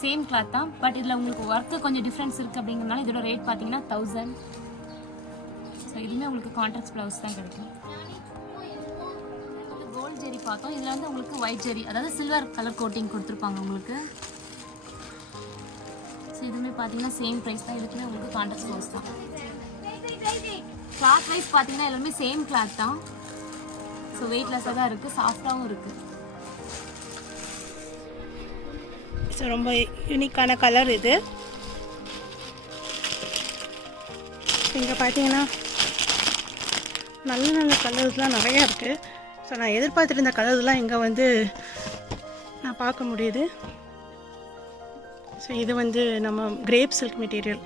சேம் கிளாத் தான், பட் இதில் உங்களுக்கு ஒர்க்கு கொஞ்சம் டிஃப்ரென்ஸ் இருக்குது அப்படிங்கிறதுனால இதோட ரேட் பார்த்தீங்கன்னா 1000. ஸோ இதுவுமே உங்களுக்கு கான்ட்ராஸ்ட் ப்ளவுஸ் தான் கிடைக்கும். கோல்ட் ஜெரி பார்த்தோம். இதில் வந்து உங்களுக்கு ஒயிட் ஜெரி, அதாவது சில்வர் கலர் கோட்டிங் கொடுத்துருப்பாங்க உங்களுக்கு. ஸோ இதுவுமே பார்த்தீங்கன்னா சேம் ப்ரைஸ் தான். இதுக்குமே உங்களுக்கு கான்ட்ராஸ்ட் ப்ளவுஸ் தான். கிளாத் வைஸ் பார்த்தீங்கன்னா எல்லாமே சேம் கிளாத் தான். ஸோ வெயிட்லெஸ்ஸாக தான் இருக்குது, சாஃப்டாகவும் இருக்குது. ஸோ ரொம்ப யூனிக்கான கலர் இது. இங்கே பார்த்தீங்கன்னா நல்ல நல்ல கலர்ஸ்லாம் நிறையா இருக்குது. ஸோ நான் எதிர்பார்த்துட்டு இருந்த கலர்ஸ்லாம் இங்கே வந்து நான் பார்க்க முடியுது. ஸோ இது வந்து நம்ம கிரேப் சில்க் மெட்டீரியல்.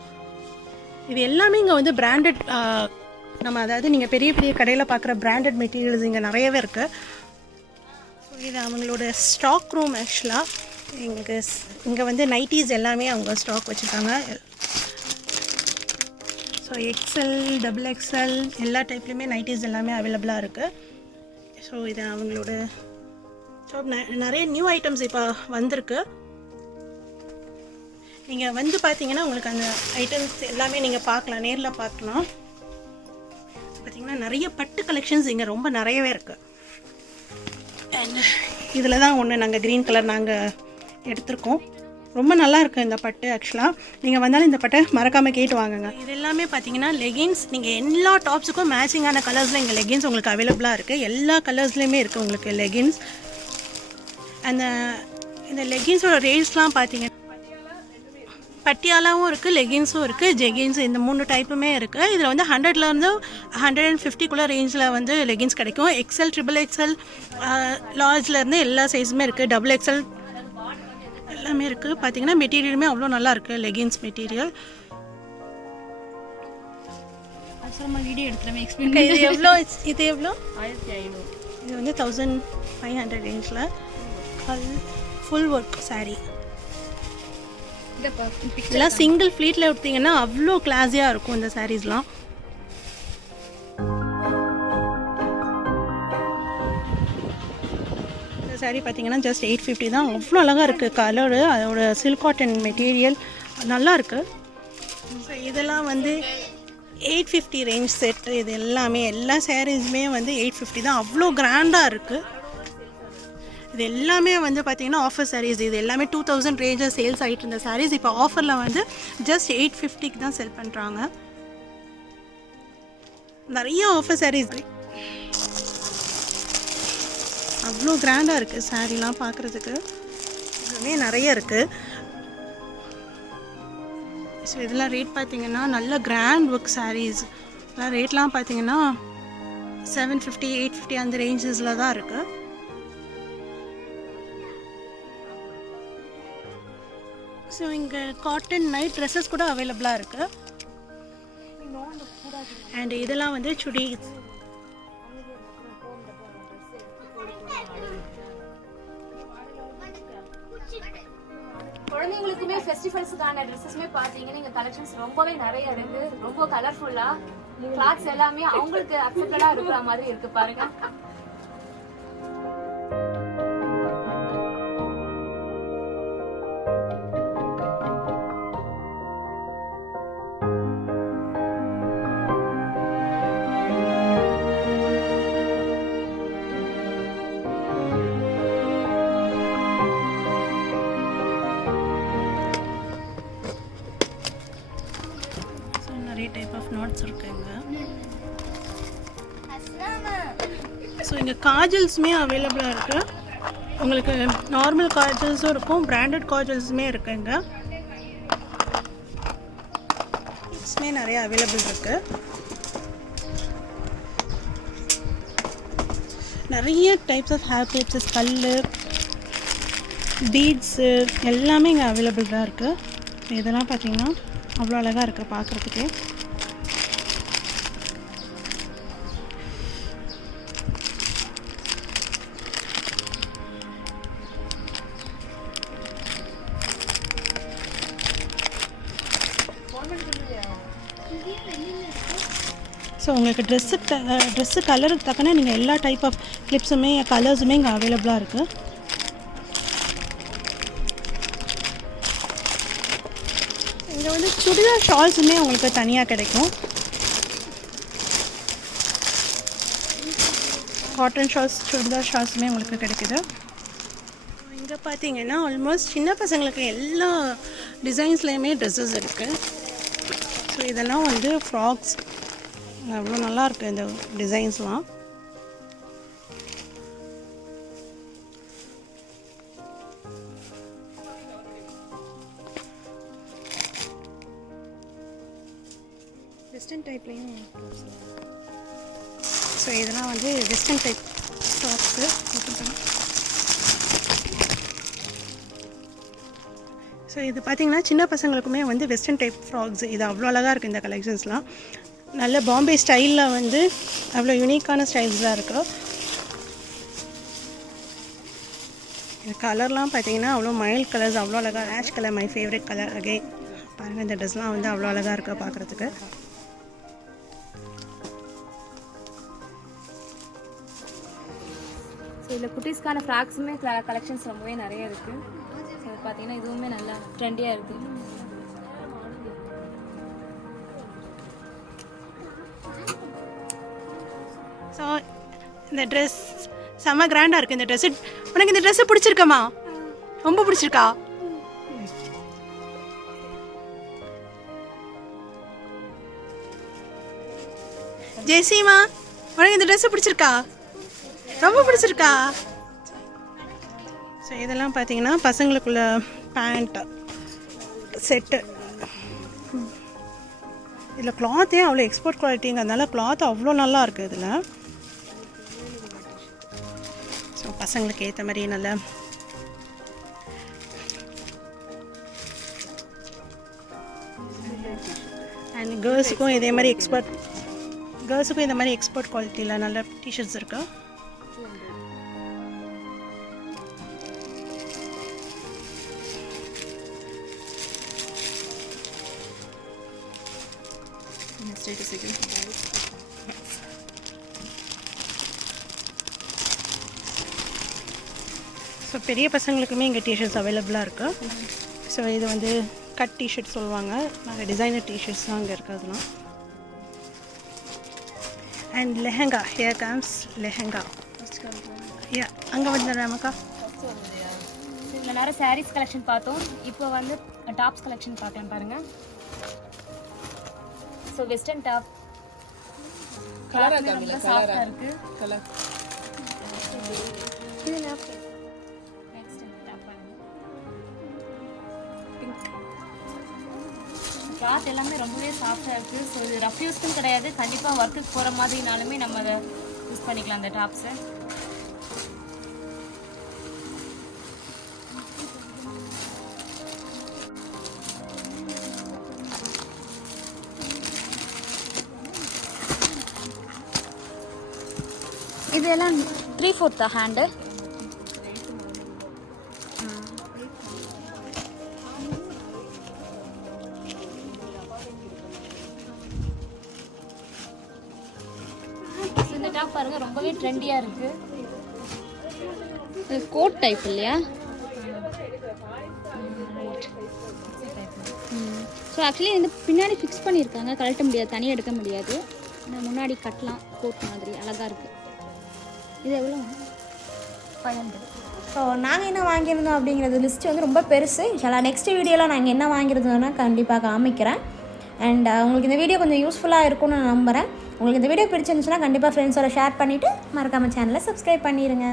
இது எல்லாமே இங்கே வந்து பிராண்டட், நம்ம அதாவது நீங்கள் பெரிய பெரிய கடையில் பார்க்குற பிராண்டட் மெட்டீரியல்ஸ் இங்கே நிறையவே இருக்குது. ஸோ இது அவங்களோட ஸ்டாக் ரூம். ஆக்சுவலாக எங்களுக்கு இங்கே வந்து நைட்டிஸ் எல்லாமே அவங்க ஸ்டாக் வச்சுருக்காங்க. ஸோ எக்ஸ்எல், XXL எல்லா டைப்லேயுமே நைட்டிஸ் எல்லாமே அவைலபிளாக இருக்குது. ஸோ இது அவங்களோட ஷாப். நிறைய நியூ ஐட்டம்ஸ் இப்போ வந்திருக்கு. நீங்கள் வந்து பார்த்தீங்கன்னா உங்களுக்கு அந்த ஐட்டம்ஸ் எல்லாமே நீங்கள் பார்க்கலாம், நேரில் பார்க்கலாம். பார்த்தீங்கன்னா நிறைய பட்டு கலெக்ஷன்ஸ் இங்கே ரொம்ப நிறையவே இருக்குது. அண்ட் இதில் தான் ஒன்று நாங்கள் க்ரீன் கலர் நாங்கள் எடுத்திருக்கோம். ரொம்ப நல்லா இருக்குது இந்த பட்டு. ஆக்சுவலாக நீங்கள் வந்தாலும் இந்த பட்டை மறக்காமல் கேட்டு வாங்குங்க. இது எல்லாமே பார்த்தீங்கன்னா லெகின்ஸ். நீங்கள் எல்லா டாப்ஸுக்கும் மேட்சிங்கான கலர்ஸில் இங்கே லெகின்ஸ் உங்களுக்கு அவைலபிளாக இருக்குது. எல்லா கலர்ஸ்லேயுமே இருக்குது உங்களுக்கு லெகின்ஸ். இந்த லெகின்ஸோட ரேட்ஸ்லாம் பார்த்தீங்க, பட்டியாலாவும் இருக்குது, லெகின்ஸும் இருக்குது, ஜெகின்ஸ், இந்த 3 டைப்புமே இருக்குது. இதில் வந்து 100லேருந்து 150 ரேஞ்சில் வந்து லெகின்ஸ் கிடைக்கும். எக்ஸல், XXL, லார்ஜ்லேருந்து எல்லா சைஸுமே இருக்குது. XXL எல்லாமே இருக்குது. பார்த்தீங்கன்னா மெட்டீரியலுமே அவ்வளோ நல்லா இருக்குது, லெகின்ஸ் மெட்டீரியல். அப்புறமா வீடியோ எடுத்துகிறேன் எக்ஸ்பிளைன். இது எவ்வளோ? 1500. இது வந்து 1500 ரேஞ்சில் ஃபுல் ஒர்க் சாரீ. இதெல்லாம் சிங்கிள் ஃப்ளீட்டில் எடுத்தீங்கன்னா அவ்வளோ கிளாஸியாக இருக்கும் இந்த சாரீஸ்லாம். இந்த சாரீ பார்த்தீங்கன்னா ஜஸ்ட் 850 தான். அவ்வளோ அழகாக இருக்குது கலரு, அதோட சில்க் காட்டன் மெட்டீரியல் நல்லா இருக்குது. ஸோ இதெல்லாம் வந்து 850 ரேஞ்ச் செட்டு. இது எல்லாமே எல்லா சாரீஸுமே வந்து 850 தான். அவ்வளோ கிராண்டாக இருக்குது. இது எல்லாமே வந்து பார்த்தீங்கன்னா ஆஃபர் சாரீஸ். இது எல்லாமே 2000 ரேஞ்சில் சேல்ஸ் ஆகிட்டு இருந்த சாரீஸ் இப்போ ஆஃபரில் வந்து ஜஸ்ட் 850க்கு தான் செல் பண்ணுறாங்க. நிறைய ஆஃபர் சாரீஸ் அவ்வளோ கிராண்டாக இருக்குது சாரீலாம் பார்க்குறதுக்கு. இதுவே நிறைய இருக்குது. ஸோ இதெல்லாம் ரேட் பார்த்தீங்கன்னா நல்ல கிராண்ட் ஒர்க் சாரீஸ். இதெல்லாம் ரேட்லாம் பார்த்தீங்கன்னா 750, 850 அந்த ரேஞ்சஸில் தான் இருக்குது. ஸோ இங்கே காட்டன் நைட் ட்ரெஸ்ஸஸ் கூட அவைலபிளாக இருக்குது. அண்ட் இதெல்லாம் வந்து சுடி. குழந்தைங்களுக்குமே ஃபெஸ்டிவல்ஸுக்கான ட்ரெஸ்ஸஸ்மே பார்த்தீங்கன்னா இங்கே கலெக்ஷன்ஸ் ரொம்பவே நிறைய இருக்குது. ரொம்ப கலர்ஃபுல்லாக கிளாத்ஸ் எல்லாமே அவங்களுக்கு அக்செப்டடாக இருக்கிற மாதிரி இருக்குது பாருங்க. டைப் ஆஃப் நாட்ஸ் இருக்குங்க. ஸோ இங்கே காஜல்ஸுமே அவைலபிளாக இருக்குது. உங்களுக்கு நார்மல் காஜல்ஸும் இருக்கும், பிராண்டட் காஜல்ஸுமே இருக்குங்க. இதுமே நிறைய அவைலபிள் இருக்குது. நிறைய டைப்ஸ் ஆஃப் ஹேர் கிளிப்ஸஸ், கல், பீட்ஸு எல்லாமே இங்கே அவைலபிள் தான் இருக்குது. இதெல்லாம் பார்த்தீங்கன்னா அவ்வளோ அழகாக இருக்குது பார்க்குறதுக்கு. ஸோ உங்களுக்கு ட்ரெஸ்ஸு கலருக்கு தக்கன நீங்கள் எல்லா டைப் ஆஃப் கிளிப்ஸுமே கலர்ஸுமே இங்கே அவைலபிளாக இருக்குது. இங்கே வந்து சுடிதார் ஷால்ஸுமே உங்களுக்கு தனியாக கிடைக்கும். காட்டன் ஷால்ஸ், சுடிதார் ஷால்ஸுமே உங்களுக்கு கிடைக்குது. இங்கே பார்த்தீங்கன்னா ஆல்மோஸ்ட் சின்ன பசங்களுக்கு எல்லா டிசைன்ஸ்லேயுமே ட்ரெஸ்ஸஸ் இருக்குது. ஸோ இதெல்லாம் வந்து ஃப்ராக்ஸ் அவ்வளோ நல்லா இருக்குது இந்த டிசைன்ஸ்லாம். வெஸ்டர்ன் டைப்லேயும். ஸோ இதெல்லாம் வந்து வெஸ்டர்ன் டைப் ஃப்ராக்ஸு. ஸோ இது பார்த்திங்கன்னா சின்ன பசங்களுக்குமே வந்து வெஸ்டர்ன் டைப் ஃப்ராக்ஸ். இது அவ்வளோ அழகாக இருக்குது இந்த கலெக்ஷன்ஸ்லாம். நல்ல பாம்பே ஸ்டைலில் வந்து அவ்வளோ யூனிக்கான ஸ்டைல்ஸ்லாம் இருக்குது. இந்த கலர்லாம் பார்த்தீங்கன்னா அவ்வளோ மைல்ட் கலர்ஸ், அவ்வளோ அழகாக. Ash colour my favourite colour. Again பாருங்கள், இந்த ட்ரெஸ்லாம் வந்து அவ்வளோ அழகாக இருக்குது பார்க்குறதுக்கு. ஸோ இதில் குட்டீஸ்க்கான ஃப்ராக்ஸுமே கலெக்ஷன்ஸ் ரொம்பவே நிறைய இருக்குது. ஸோ பார்த்தீங்கன்னா இதுவுமே நல்லா ட்ரெண்டியாக இருக்குது. ஸோ இந்த ட்ரெஸ் செம்ம கிராண்டாக இருக்குது. இந்த ட்ரெஸ்ஸு உனக்கு இந்த ட்ரெஸ்ஸு பிடிச்சிருக்கம்மா? ரொம்ப பிடிச்சிருக்கா? ஜெய்சிமா, உனக்கு இந்த ட்ரெஸ்ஸு பிடிச்சிருக்கா? ரொம்ப பிடிச்சிருக்கா? ஸோ இதெல்லாம் பார்த்தீங்கன்னா பசங்களுக்குள்ள பேண்ட்டு செட்டு. இதில் கிளாத்தே அவ்வளோ எக்ஸ்போர்ட் குவாலிட்டிங்கிறதுனால கிளாத் அவ்வளோ நல்லா இருக்குது இதில். ஸோ பசங்களுக்கு ஏற்ற மாதிரி நல்ல அண்ட் கேர்ள்ஸுக்கும் இதே மாதிரி கேர்ள்ஸுக்கும் இந்த மாதிரி எக்ஸ்போர்ட் குவாலிட்டியில் நல்ல டிஷர்ட்ஸ் இருக்கு. ஸோ பெரிய பசங்களுக்குமே இங்கே டிஷர்ட்ஸ் அவைலபிளாக இருக்குது. ஸோ இது வந்து கட் டிஷர்ட் சொல்லுவாங்க. நாங்கள் டிசைனர் டிஷர்ட்ஸ்லாம் அங்கே இருக்கிறதுலாம். And lehenga, here comes lehenga. Yeah, அங்கே வந்துடுறாமக்கா. இதில் நிறைய சாரீஸ் கலெக்ஷன் பார்த்தோம். இப்போ வந்து டாப்ஸ் கலெக்ஷன் பார்க்கலாம் பாருங்கள். ஸோ வெஸ்டர்ன் டாப் சாஃப்டாக இருக்குது. கிளாத் எல்லாமே ரொம்பவே சாஃப்டாக இருக்குது. ஸோ இது ரஃப் யூஸ்க்கும் கிடையாது. கண்டிப்பாக ஒர்க்குக்கு போகிற மாதிரினாலுமே நம்ம அதை யூஸ் பண்ணிக்கலாம் அந்த டாப்ஸை. இதெல்லாம் 3/4 ஹேண்டு. இந்த டாப் பாருங்க, ரொம்பவே ட்ரெண்டியாக இருக்குது. இது கோட் டைப் இல்லையா? ஸோ ஆக்சுவலி இந்த பின்னாடி ஃபிக்ஸ் பண்ணியிருக்காங்க, கழட்ட முடியாது, தனியாக எடுக்க முடியாது. ஆனால் முன்னாடி கட்டலாம், கோட் மாதிரி அழகாக இருக்குது. இது எவ்வளோ? 500. ஸோ நாங்கள் என்ன வாங்கியிருந்தோம் அப்படிங்கிறது லிஸ்ட் வந்து ரொம்ப பெருசு. இன்ஷால்லா நெக்ஸ்ட் வீடியோவில் நாங்கள் என்ன வாங்கியிருந்தோன்னா கண்டிப்பாக காமிக்கிறேன். அண்ட் உங்களுக்கு இந்த வீடியோ கொஞ்சம் யூஸ்ஃபுல்லாக இருக்கும்னு நான் நம்புகிறேன். உங்களுக்கு இந்த வீடியோ பிடிச்சிருந்துச்சுன்னா கண்டிப்பாக ஃப்ரெண்ட்ஸோட ஷேர் பண்ணிவிட்டு மறக்காமல் சேனலை சப்ஸ்கிரைப் பண்ணிடுங்க.